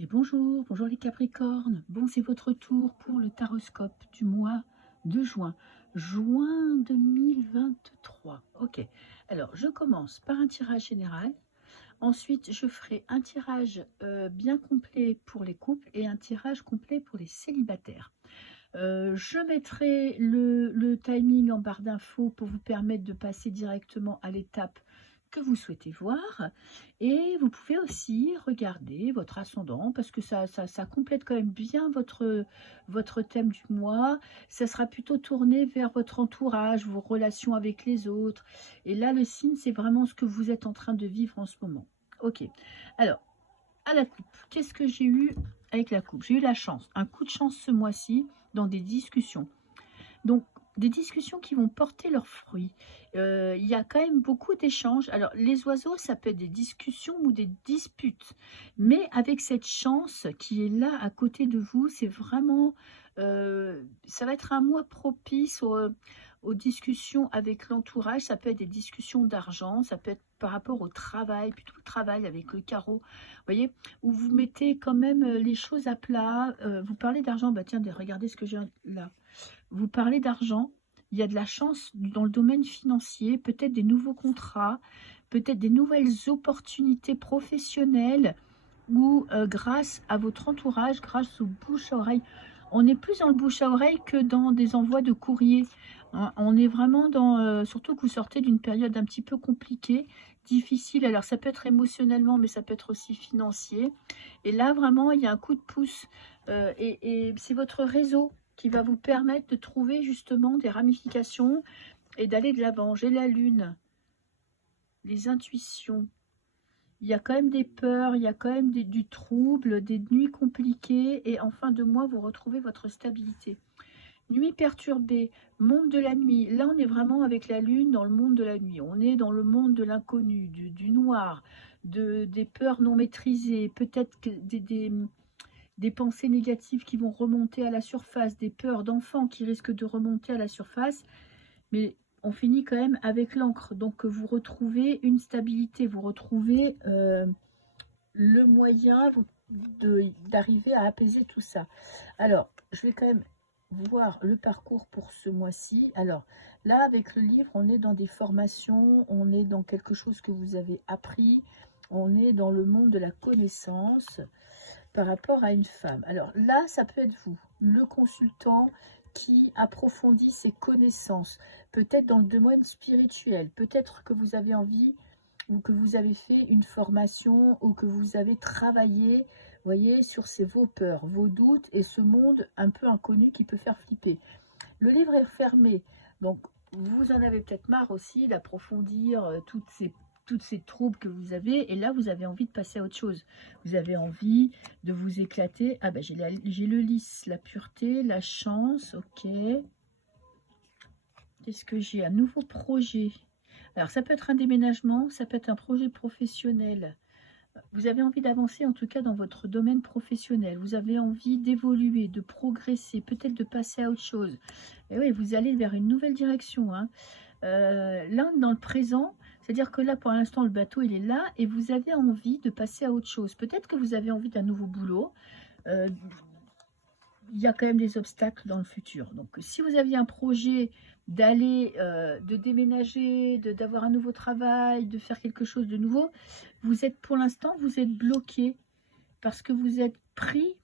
Et bonjour, bonjour les Capricornes. Bon, c'est votre tour pour le taroscope du mois de juin. Juin 2023. Ok. Alors, je commence par un tirage général. Ensuite, je ferai un tirage bien complet pour les couples et un tirage complet pour les célibataires. Je mettrai le timing en barre d'infos pour vous permettre de passer directement à l'étape que vous souhaitez voir. Et vous pouvez aussi regarder votre ascendant parce que ça complète quand même bien votre thème du mois. Ça sera plutôt tourné vers votre entourage, vos relations avec les autres. Et là, le signe, c'est vraiment ce que vous êtes en train de vivre en ce moment. Ok. Alors, à la coupe, qu'est-ce que j'ai eu avec la coupe? J'ai eu la chance, un coup de chance ce mois-ci dans des discussions. Donc, des discussions qui vont porter leurs fruits. Il y a quand même beaucoup d'échanges. Alors, les oiseaux, ça peut être des discussions ou des disputes. Mais avec cette chance qui est là à côté de vous, c'est vraiment... ça va être un mois propice aux discussions avec l'entourage. Ça peut être des discussions d'argent, ça peut être par rapport au travail, plutôt le travail avec le carreau. Vous voyez, où vous mettez quand même les choses à plat. Vous parlez d'argent, bah tiens, regardez ce que j'ai là. Vous parlez d'argent, il y a de la chance dans le domaine financier, peut-être des nouveaux contrats, peut-être des nouvelles opportunités professionnelles ou grâce à votre entourage, grâce au bouche à oreille. On est plus dans le bouche à oreille que dans des envois de courrier. Hein. On est vraiment dans, surtout que vous sortez d'une période un petit peu compliquée, difficile. Alors ça peut être émotionnellement, mais ça peut être aussi financier. Et là, vraiment, il y a un coup de pouce. Et c'est votre réseau qui va vous permettre de trouver justement des ramifications et d'aller de l'avant. J'ai la lune, les intuitions. Il y a quand même des peurs, il y a quand même du trouble, des nuits compliquées. Et en fin de mois, vous retrouvez votre stabilité. Nuit perturbée, monde de la nuit. Là, on est vraiment avec la lune dans le monde de la nuit. On est dans le monde de l'inconnu, du noir, des peurs non maîtrisées, peut-être que des pensées négatives qui vont remonter à la surface, des peurs d'enfants qui risquent de remonter à la surface, mais on finit quand même avec l'encre. Donc vous retrouvez une stabilité, vous retrouvez le moyen d'arriver à apaiser tout ça. Alors, je vais quand même voir le parcours pour ce mois-ci. Alors, là, avec le livre, on est dans des formations, on est dans quelque chose que vous avez appris, on est dans le monde de la connaissance par rapport à une femme. Alors là, ça peut être vous, le consultant qui approfondit ses connaissances, peut-être dans le domaine spirituel, peut-être que vous avez envie ou que vous avez fait une formation ou que vous avez travaillé, voyez, sur vos peurs, vos doutes et ce monde un peu inconnu qui peut faire flipper. Le livre est fermé, donc vous en avez peut-être marre aussi d'approfondir toutes ces troubles que vous avez, et là vous avez envie de passer à autre chose. Vous avez envie de vous éclater. Ah ben j'ai le lys, la pureté, la chance, ok. Qu'est-ce que j'ai? Un nouveau projet. Alors ça peut être un déménagement, ça peut être un projet professionnel. Vous avez envie d'avancer en tout cas dans votre domaine professionnel. Vous avez envie d'évoluer, de progresser, peut-être de passer à autre chose. Et oui, vous allez vers une nouvelle direction. Hein. Là, dans le présent, c'est-à-dire que là, pour l'instant, le bateau, il est là et vous avez envie de passer à autre chose. Peut-être que vous avez envie d'un nouveau boulot. Euh, il y a quand même des obstacles dans le futur. Donc, si vous aviez un projet d'aller, de déménager, d'avoir un nouveau travail, de faire quelque chose de nouveau, vous êtes, pour l'instant, vous êtes bloqué parce que vous êtes pris,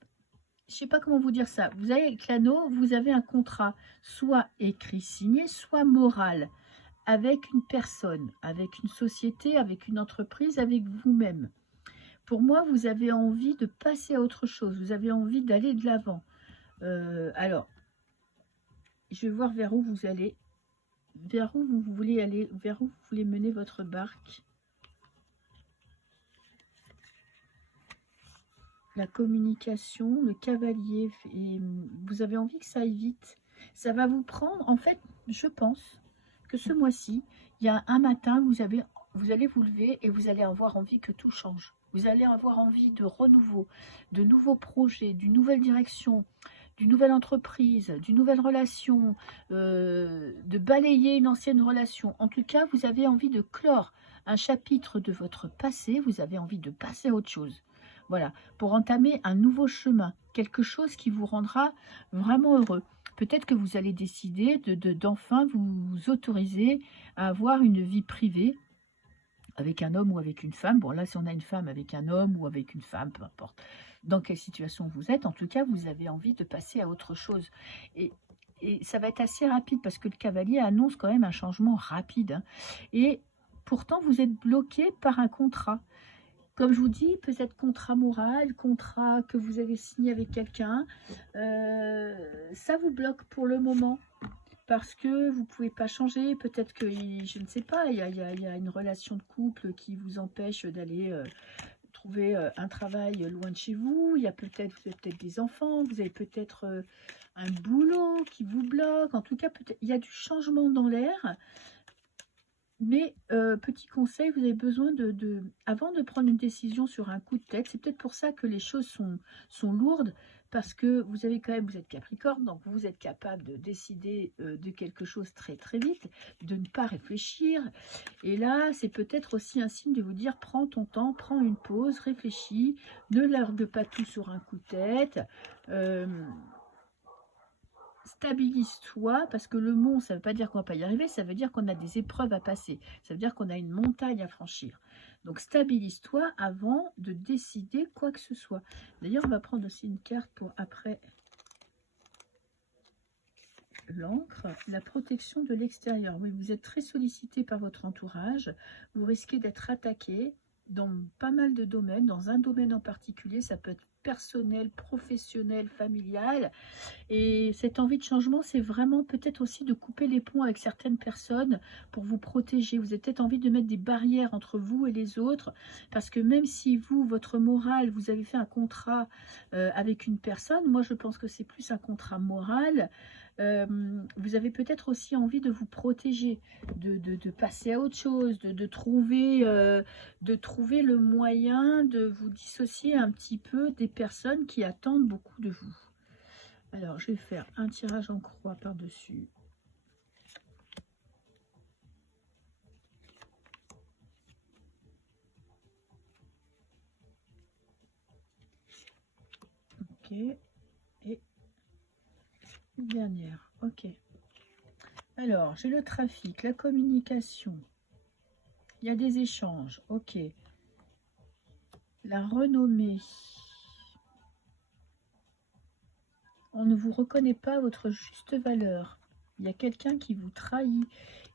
je ne sais pas comment vous dire ça, vous avez avec l'anneau, vous avez un contrat, soit écrit, signé, soit moral, avec une personne, avec une société, avec une entreprise, avec vous-même. Pour moi, vous avez envie de passer à autre chose, vous avez envie d'aller de l'avant. Alors, je vais voir vers où vous allez, vers où vous voulez aller, vers où vous voulez mener votre barque. La communication, le cavalier, et vous avez envie que ça aille vite. Ça va vous prendre, en fait, je pense que ce mois-ci, il y a un matin, vous allez vous lever et vous allez avoir envie que tout change. Vous allez avoir envie de renouveau, de nouveaux projets, d'une nouvelle direction, d'une nouvelle entreprise, d'une nouvelle relation, de balayer une ancienne relation. En tout cas, vous avez envie de clore un chapitre de votre passé, vous avez envie de passer à autre chose. Voilà, pour entamer un nouveau chemin, quelque chose qui vous rendra vraiment heureux. Peut-être que vous allez décider d'enfin vous autoriser à avoir une vie privée avec un homme ou avec une femme. Bon, là, si on a une femme avec un homme ou avec une femme, peu importe dans quelle situation vous êtes, en tout cas, vous avez envie de passer à autre chose. Et, et ça va être assez rapide parce que le cavalier annonce quand même un changement rapide, hein. Et pourtant, vous êtes bloqué par un contrat. Comme je vous dis, peut-être contrat moral, contrat que vous avez signé avec quelqu'un, ça vous bloque pour le moment parce que vous ne pouvez pas changer. Peut-être que, je ne sais pas, il y a une relation de couple qui vous empêche d'aller trouver un travail loin de chez vous. Il y a peut-être, vous avez peut-être des enfants, vous avez peut-être un boulot qui vous bloque. En tout cas, peut-être il y a du changement dans l'air. Mais petit conseil, vous avez besoin avant de prendre une décision sur un coup de tête, c'est peut-être pour ça que les choses sont lourdes, parce que vous avez quand même, vous êtes Capricorne, donc vous êtes capable de décider de quelque chose très très vite, de ne pas réfléchir. Et là, c'est peut-être aussi un signe de vous dire, prends ton temps, prends une pause, réfléchis, ne largue pas tout sur un coup de tête. Euh, Stabilise-toi, parce que le mont, ça ne veut pas dire qu'on ne va pas y arriver, ça veut dire qu'on a des épreuves à passer, ça veut dire qu'on a une montagne à franchir. Donc stabilise-toi avant de décider quoi que ce soit. D'ailleurs, on va prendre aussi une carte pour après l'encre, la protection de l'extérieur. Oui, vous êtes très sollicité par votre entourage, vous risquez d'être attaqué dans pas mal de domaines, dans un domaine en particulier, ça peut être personnel, professionnel, familial. Et cette envie de changement, c'est vraiment peut-être aussi de couper les ponts avec certaines personnes pour vous protéger. Vous avez peut-être envie de mettre des barrières entre vous et les autres, parce que même si vous, votre morale, vous avez fait un contrat avec une personne, moi je pense que c'est plus un contrat moral. Vous avez peut-être aussi envie de vous protéger, de passer à autre chose, de trouver le moyen de vous dissocier un petit peu des personnes qui attendent beaucoup de vous. Alors, je vais faire un tirage en croix par-dessus. Ok. Et une dernière. Ok. Alors, j'ai le trafic, la communication. Il y a des échanges. Ok. La renommée. On ne vous reconnaît pas votre juste valeur. Il y a quelqu'un qui vous trahit.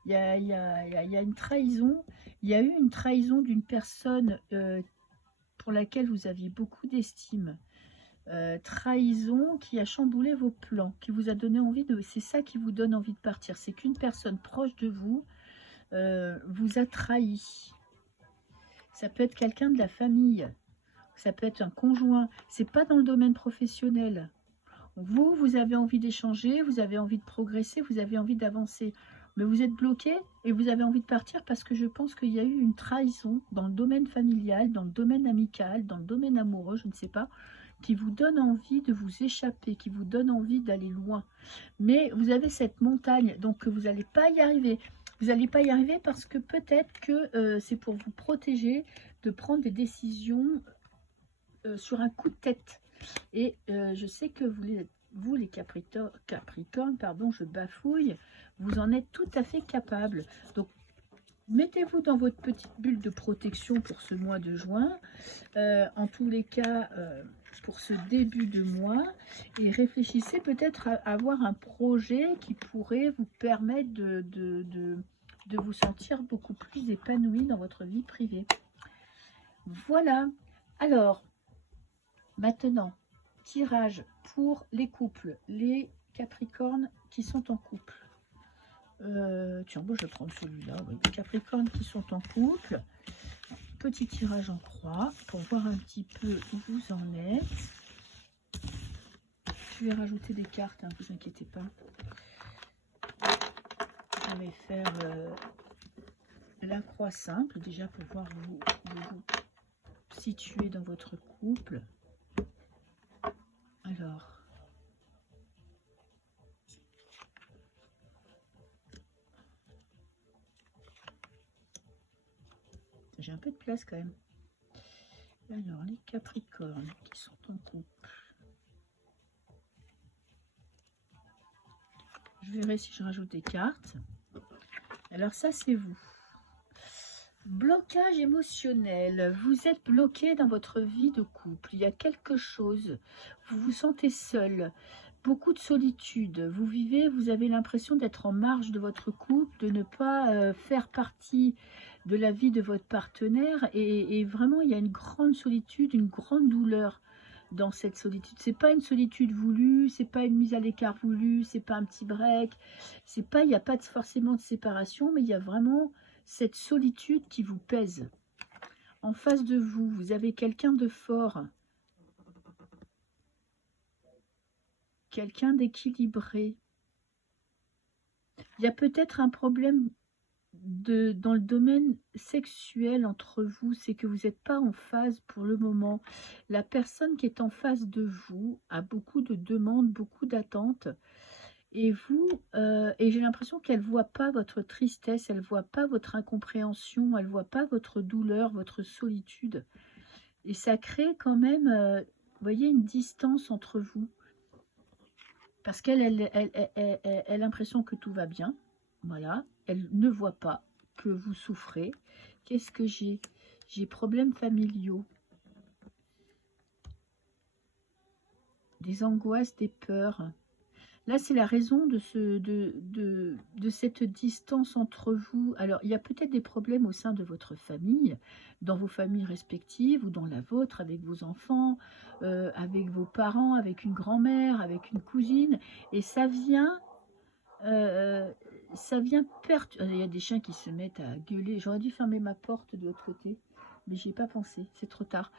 Il y a une trahison. Il y a eu une trahison d'une personne pour laquelle vous aviez beaucoup d'estime. Trahison qui a chamboulé vos plans, qui vous a donné envie de... C'est ça qui vous donne envie de partir. C'est qu'une personne proche de vous vous a trahi. Ça peut être quelqu'un de la famille. Ça peut être un conjoint. C'est pas dans le domaine professionnel. Vous avez envie d'échanger, vous avez envie de progresser, vous avez envie d'avancer. Mais vous êtes bloqué et vous avez envie de partir parce que je pense qu'il y a eu une trahison dans le domaine familial, dans le domaine amical, dans le domaine amoureux, je ne sais pas, qui vous donne envie de vous échapper, qui vous donne envie d'aller loin. Mais vous avez cette montagne, donc vous n'allez pas y arriver. Vous n'allez pas y arriver parce que peut-être que c'est pour vous protéger de prendre des décisions sur un coup de tête. Et je sais que vous les Capricornes, pardon, je bafouille, vous en êtes tout à fait capable. Donc, mettez-vous dans votre petite bulle de protection pour ce mois de juin. En tous les cas, pour ce début de mois. Et réfléchissez peut-être à avoir un projet qui pourrait vous permettre de vous sentir beaucoup plus épanoui dans votre vie privée. Voilà. Alors, maintenant, tirage pour les couples, les Capricornes qui sont en couple. Tiens, bon, je vais prendre celui-là. Oui. Les Capricornes qui sont en couple. Petit tirage en croix pour voir un petit peu où vous en êtes. Je vais rajouter des cartes, hein, vous inquiétez pas. Je vais faire la croix simple déjà pour voir où vous situez dans votre couple. Alors, j'ai un peu de place quand même. Alors, les Capricornes qui sont en couple. Je verrai si je rajoute des cartes. Alors ça, c'est vous. Blocage émotionnel. Vous êtes bloqué dans votre vie de couple. Il y a quelque chose. Vous vous sentez seul. Beaucoup de solitude. Vous avez l'impression d'être en marge de votre couple, de ne pas faire partie de la vie de votre partenaire. Et vraiment, il y a une grande solitude, une grande douleur dans cette solitude. C'est pas une solitude voulue, c'est pas une mise à l'écart voulue, c'est pas un petit break. Il n'y a pas forcément de séparation, mais il y a vraiment cette solitude qui vous pèse. En face de vous, vous avez quelqu'un de fort, quelqu'un d'équilibré. Il y a peut-être un problème dans le domaine sexuel entre vous, c'est que vous n'êtes pas en phase pour le moment. La personne qui est en face de vous a beaucoup de demandes, beaucoup d'attentes. Et j'ai l'impression qu'elle ne voit pas votre tristesse, elle ne voit pas votre incompréhension, elle ne voit pas votre douleur, votre solitude. Et ça crée quand même, vous voyez, une distance entre vous. Parce qu'elle a l'impression que tout va bien. Voilà. Elle ne voit pas que vous souffrez. Qu'est-ce que j'ai? J'ai problèmes familiaux. Des angoisses, des peurs. Là, c'est la raison de cette distance entre vous. Alors, il y a peut-être des problèmes au sein de votre famille, dans vos familles respectives ou dans la vôtre, avec vos enfants, avec vos parents, avec une grand-mère, avec une cousine. Et ça vient perturber. Il y a des chiens qui se mettent à gueuler. J'aurais dû fermer ma porte de l'autre côté, mais j'y ai pas pensé. C'est trop tard.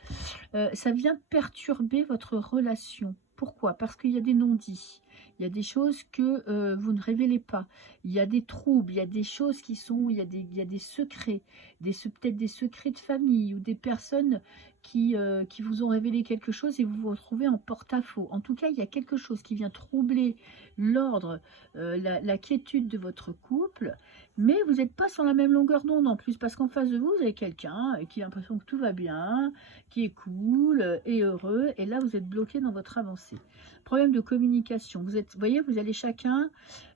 Ça vient perturber votre relation. Pourquoi? Parce qu'il y a des non-dits. Il y a des choses que vous ne révélez pas. Il y a des troubles, il y a des choses qui sont... Il y a des secrets, peut-être des secrets de famille ou des personnes qui vous ont révélé quelque chose et vous vous retrouvez en porte-à-faux. En tout cas, il y a quelque chose qui vient troubler l'ordre, la quiétude de votre couple, mais vous n'êtes pas sur la même longueur d'onde en plus, parce qu'en face de vous, vous avez quelqu'un qui a l'impression que tout va bien, qui est cool et heureux, et là, vous êtes bloqué dans votre avancée. Problème de communication. Vous voyez, vous allez chacun,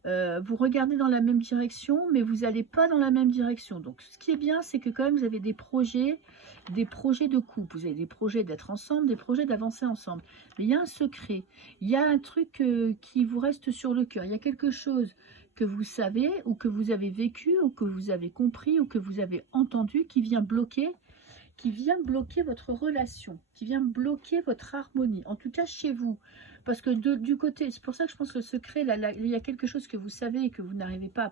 vous regardez dans la même direction, mais vous n'allez pas dans la même direction. Donc, ce qui est bien, c'est que quand même, vous avez des projets de couple. Vous avez des projets d'être ensemble, des projets d'avancer ensemble. Mais il y a un secret, il y a un truc qui vous reste sur le cœur. Il y a quelque chose que vous savez, ou que vous avez vécu, ou que vous avez compris, ou que vous avez entendu, qui vient bloquer votre relation, qui vient bloquer votre harmonie, en tout cas chez vous. Parce que du côté, c'est pour ça que je pense que le secret, là, il y a quelque chose que vous savez et que vous n'arrivez pas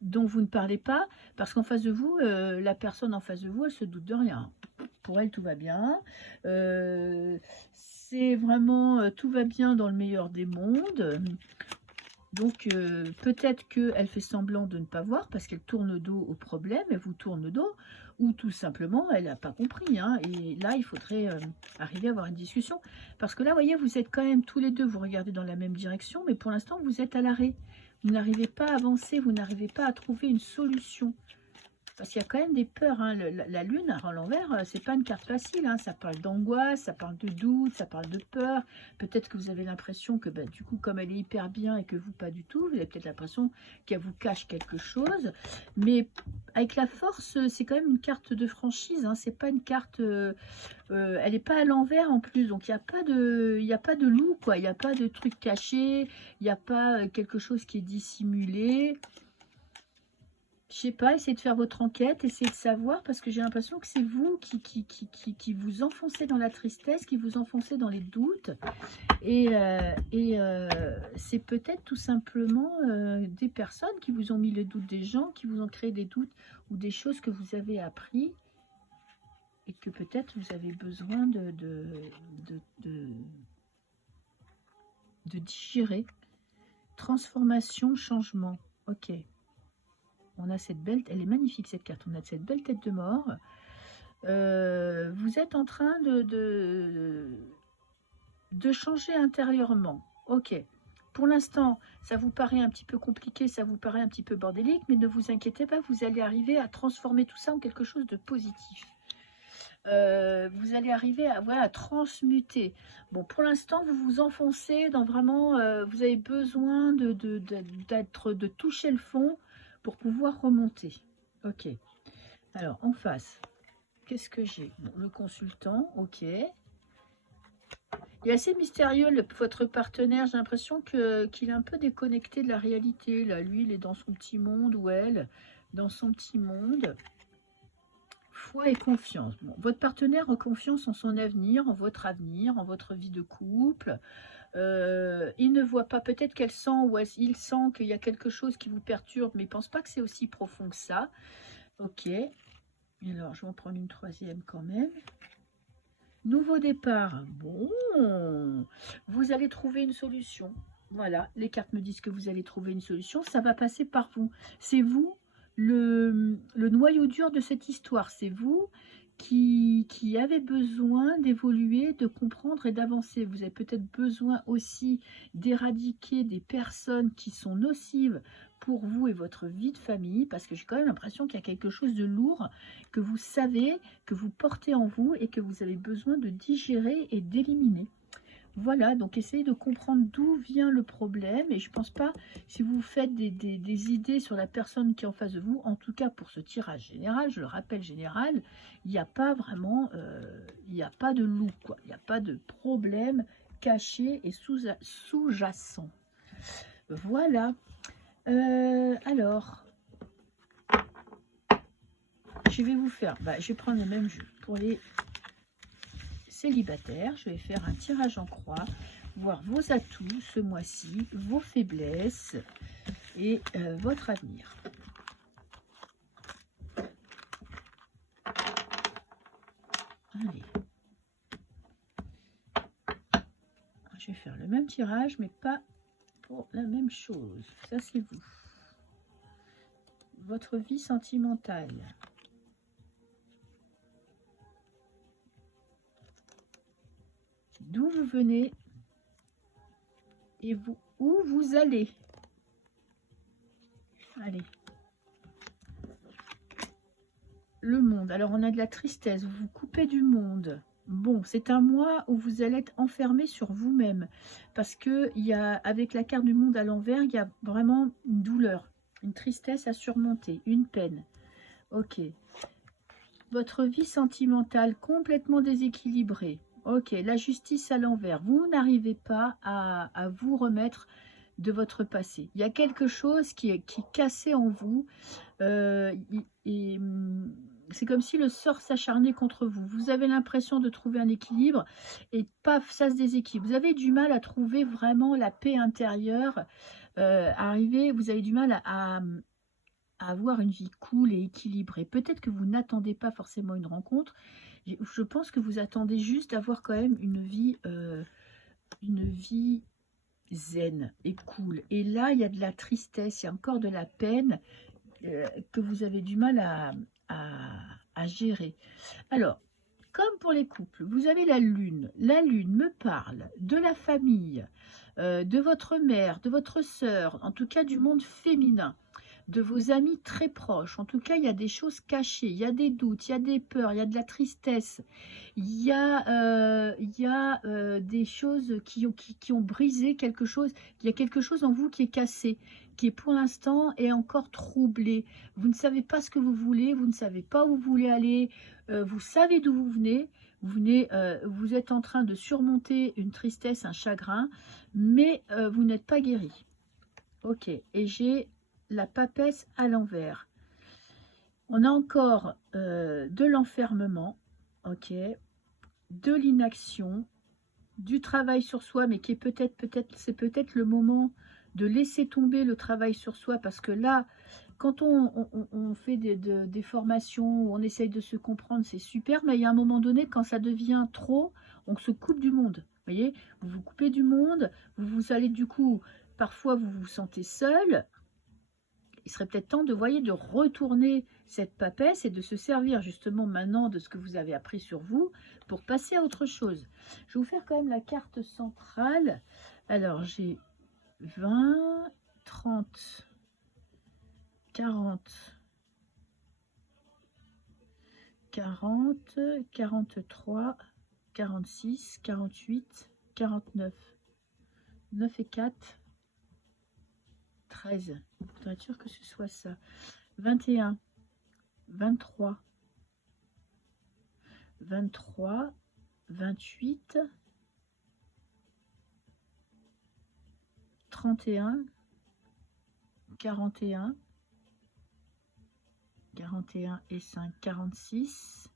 dont vous ne parlez pas, parce qu'en face de vous, la personne en face de vous, elle se doute de rien. Pour elle, tout va bien. C'est vraiment, tout va bien dans le meilleur des mondes. Donc, peut-être qu'elle fait semblant de ne pas voir parce qu'elle tourne le dos au problème, elle vous tourne le dos, ou tout simplement, elle n'a pas compris. Hein, et là, il faudrait arriver à avoir une discussion. Parce que là, vous voyez, vous êtes quand même tous les deux, vous regardez dans la même direction, mais pour l'instant, vous êtes à l'arrêt. Vous n'arrivez pas à avancer, vous n'arrivez pas à trouver une solution. Parce qu'il y a quand même des peurs. Hein. La lune à l'envers, c'est pas une carte facile. Hein. Ça parle d'angoisse, ça parle de doute, ça parle de peur. Peut-être que vous avez l'impression que du coup, comme elle est hyper bien et que vous pas du tout, vous avez peut-être l'impression qu'elle vous cache quelque chose. Mais avec la force, c'est quand même une carte de franchise. Hein. C'est pas une carte... elle n'est pas à l'envers en plus. Donc, il n'y a pas de loup, quoi. Il n'y a pas de truc caché. Il n'y a pas quelque chose qui est dissimulé. Je sais pas, essayez de faire votre enquête, essayez de savoir, parce que j'ai l'impression que c'est vous qui vous enfoncez dans la tristesse, qui vous enfoncez dans les doutes. Et c'est peut-être tout simplement des personnes qui vous ont mis le doute, des gens qui vous ont créé des doutes ou des choses que vous avez appris et que peut-être vous avez besoin de digérer. Transformation, changement. Ok. On a cette belle, elle est magnifique cette carte, on a cette belle tête de mort. Vous êtes en train de changer intérieurement. Ok. Pour l'instant, ça vous paraît un petit peu compliqué, ça vous paraît un petit peu bordélique, mais ne vous inquiétez pas, vous allez arriver à transformer tout ça en quelque chose de positif. vous allez arriver à, voilà, à transmuter. Bon, pour l'instant, vous vous enfoncez dans vraiment, vous avez besoin de toucher le fond pour pouvoir remonter. Ok. Alors, en face, qu'est-ce que j'ai? Bon, le consultant, ok. Il est assez mystérieux, votre partenaire. J'ai l'impression qu'il est un peu déconnecté de la réalité. Là, lui, il est dans son petit monde, ou elle, dans son petit monde. Foi et confiance. Bon, votre partenaire a confiance en son avenir, en votre vie de couple. Il ne voit pas, peut-être qu'elle sent ou il sent qu'il y a quelque chose qui vous perturbe, mais il ne pense pas que c'est aussi profond que ça. Ok. Alors, je vais en prendre une troisième quand même. Nouveau départ. Bon, vous allez trouver une solution. Voilà, les cartes me disent que vous allez trouver une solution. Ça va passer par vous. C'est vous le noyau dur de cette histoire. C'est vous qui avez besoin d'évoluer, de comprendre et d'avancer. Vous avez peut-être besoin aussi d'éradiquer des personnes qui sont nocives pour vous et votre vie de famille, parce que j'ai quand même l'impression qu'il y a quelque chose de lourd que vous savez, que vous portez en vous et que vous avez besoin de digérer et d'éliminer. Voilà, donc essayez de comprendre d'où vient le problème. Et je pense pas, si vous faites des idées sur la personne qui est en face de vous, en tout cas pour ce tirage général, je le rappelle général, il n'y a pas vraiment, il n'y a pas de loup, quoi. Il n'y a pas de problème caché et sous-jacent. Voilà. Alors, je vais vous faire, je vais prendre le même jeu pour les célibataires. Je vais faire un tirage en croix, voir vos atouts ce mois-ci, vos faiblesses et votre avenir. Allez. Je vais faire le même tirage, mais pas pour la même chose. Ça, c'est vous. Votre vie sentimentale. D'où vous venez et où vous allez. Allez. Le monde. Alors, on a de la tristesse. Vous vous coupez du monde. Bon, c'est un mois où vous allez être enfermé sur vous-même. Parce que avec la carte du monde à l'envers, il y a vraiment une douleur, une tristesse à surmonter, une peine. Ok. Votre vie sentimentale complètement déséquilibrée. Ok, la justice à l'envers. Vous n'arrivez pas à vous remettre de votre passé. Il y a quelque chose qui est cassé en vous. C'est comme si le sort s'acharnait contre vous. Vous avez l'impression de trouver un équilibre et paf, ça se déséquilibre. Vous avez du mal à trouver vraiment la paix intérieure. Vous avez du mal à avoir une vie cool et équilibrée. Peut-être que vous n'attendez pas forcément une rencontre. Je pense que vous attendez juste d'avoir quand même une vie zen et cool. Et là, il y a de la tristesse, il y a encore de la peine que vous avez du mal à gérer. Alors, comme pour les couples, vous avez la lune. La lune me parle de la famille, de votre mère, de votre sœur, en tout cas du monde féminin, de vos amis très proches. En tout cas, il y a des choses cachées, il y a des doutes, il y a des peurs, il y a de la tristesse, il y a des choses qui ont brisé quelque chose. Il y a quelque chose en vous qui est cassé, qui est pour l'instant est encore troublé. Vous ne savez pas ce que vous voulez, vous ne savez pas où vous voulez aller, vous savez d'où vous venez. Vous êtes en train de surmonter une tristesse, un chagrin, mais vous n'êtes pas guéri. Ok, et j'ai la papesse à l'envers. On a encore de l'enfermement, ok, de l'inaction, du travail sur soi, mais qui est c'est peut-être le moment de laisser tomber le travail sur soi, parce que là, quand on fait des formations où on essaye de se comprendre, c'est super, mais il y a un moment donné, quand ça devient trop, on se coupe du monde. Vous voyez, vous vous coupez du monde, vous allez du coup, parfois vous vous sentez seul. Il serait peut-être temps de retourner cette papesse et de se servir justement maintenant de ce que vous avez appris sur vous pour passer à autre chose. Je vais vous faire quand même la carte centrale. Alors, j'ai 20, 30, 40, 40, 43, 46, 48, 49. 9 et 4, 13. Il faudrait être sûr que ce soit ça. 21, 23, 23, 28, 31, 41, 41 et 5, 46,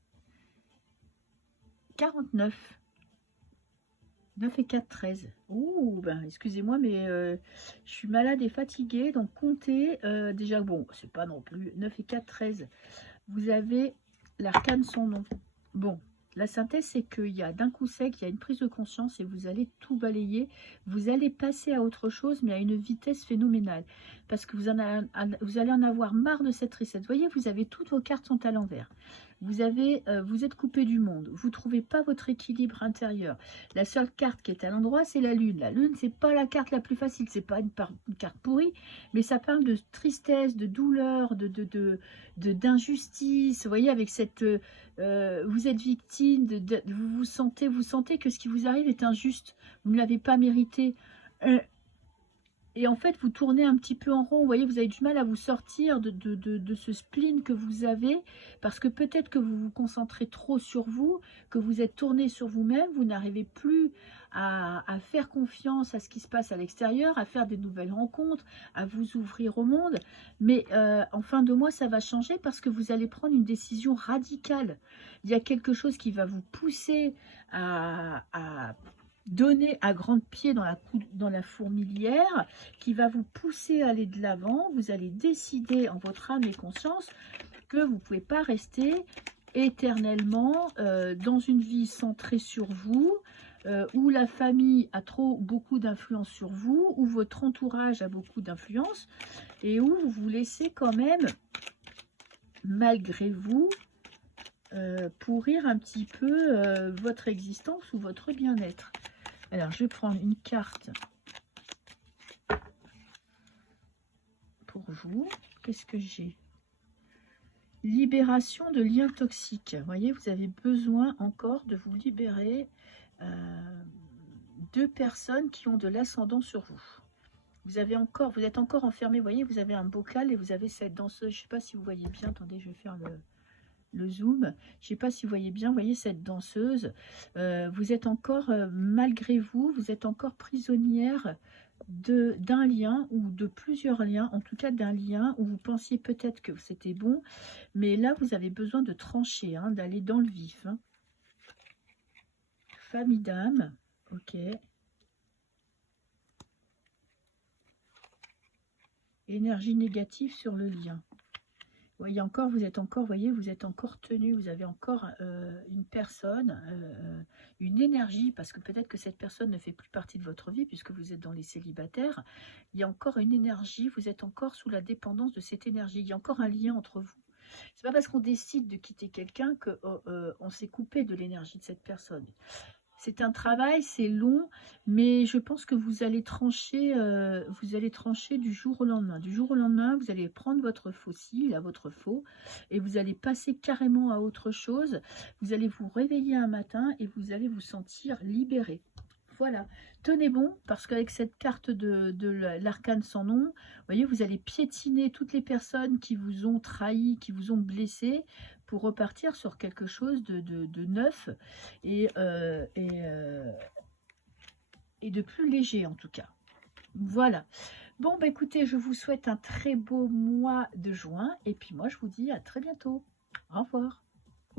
49. 9 et 4, 13. Ouh, ben excusez-moi, mais je suis malade et fatiguée, donc comptez. Déjà, bon, c'est pas non plus 9 et 4, 13. Vous avez l'arcane sans nom. Bon, la synthèse, c'est qu'il y a d'un coup sec, il y a une prise de conscience et vous allez tout balayer. Vous allez passer à autre chose, mais à une vitesse phénoménale. Parce que vous allez en avoir marre de cette reset. Vous voyez, vous avez toutes vos cartes sont à l'envers. Vous êtes coupé du monde. Vous ne trouvez pas votre équilibre intérieur. La seule carte qui est à l'endroit, c'est la lune. La lune, c'est pas la carte la plus facile. C'est pas une carte pourrie, mais ça parle de tristesse, de douleur, d'injustice. Vous voyez, avec cette... vous êtes victime, vous sentez que ce qui vous arrive est injuste. Vous ne l'avez pas mérité. Et en fait, vous tournez un petit peu en rond. Vous voyez, vous avez du mal à vous sortir de ce spleen que vous avez. Parce que peut-être que vous vous concentrez trop sur vous, que vous êtes tourné sur vous-même. Vous n'arrivez plus à faire confiance à ce qui se passe à l'extérieur, à faire des nouvelles rencontres, à vous ouvrir au monde. Mais en fin de mois, ça va changer parce que vous allez prendre une décision radicale. Il y a quelque chose qui va vous pousser à donner à grands pieds dans la fourmilière, qui va vous pousser à aller de l'avant. Vous allez décider en votre âme et conscience que vous ne pouvez pas rester éternellement dans une vie centrée sur vous, où la famille a beaucoup d'influence sur vous, où votre entourage a beaucoup d'influence, et où vous vous laissez quand même, malgré vous, pourrir un petit peu votre existence ou votre bien-être. Alors, je vais prendre une carte pour vous. Qu'est-ce que j'ai? Libération de liens toxiques. Vous voyez, vous avez besoin encore de vous libérer de personnes qui ont de l'ascendant sur vous. Vous êtes encore enfermé. Vous voyez, vous avez un bocal et vous avez cette danseuse. Je ne sais pas si vous voyez bien. Attendez, je vais faire le zoom. Je ne sais pas si vous voyez bien, vous voyez cette danseuse. Vous êtes encore, malgré vous, vous êtes encore prisonnière d'un lien ou de plusieurs liens, en tout cas d'un lien où vous pensiez peut-être que c'était bon, mais là vous avez besoin de trancher, hein, d'aller dans le vif. Hein. Famille d'âme, ok. Énergie négative sur le lien. Voyez encore, vous êtes encore tenu, vous avez encore une personne, une énergie, parce que peut-être que cette personne ne fait plus partie de votre vie, puisque vous êtes dans les célibataires. Il y a encore une énergie, vous êtes encore sous la dépendance de cette énergie. Il y a encore un lien entre vous. C'est pas parce qu'on décide de quitter quelqu'un qu'on s'est coupé de l'énergie de cette personne. C'est un travail, c'est long, mais je pense que vous allez trancher du jour au lendemain. Du jour au lendemain, vous allez prendre votre fossile, votre faux, et vous allez passer carrément à autre chose. Vous allez vous réveiller un matin et vous allez vous sentir libéré. Voilà, tenez bon, parce qu'avec cette carte de l'arcane sans nom, vous voyez, vous allez piétiner toutes les personnes qui vous ont trahi, qui vous ont blessé, pour repartir sur quelque chose de neuf et de plus léger en tout cas. Voilà. Bon, bah écoutez, je vous souhaite un très beau mois de juin, et puis moi je vous dis à très bientôt. Au revoir.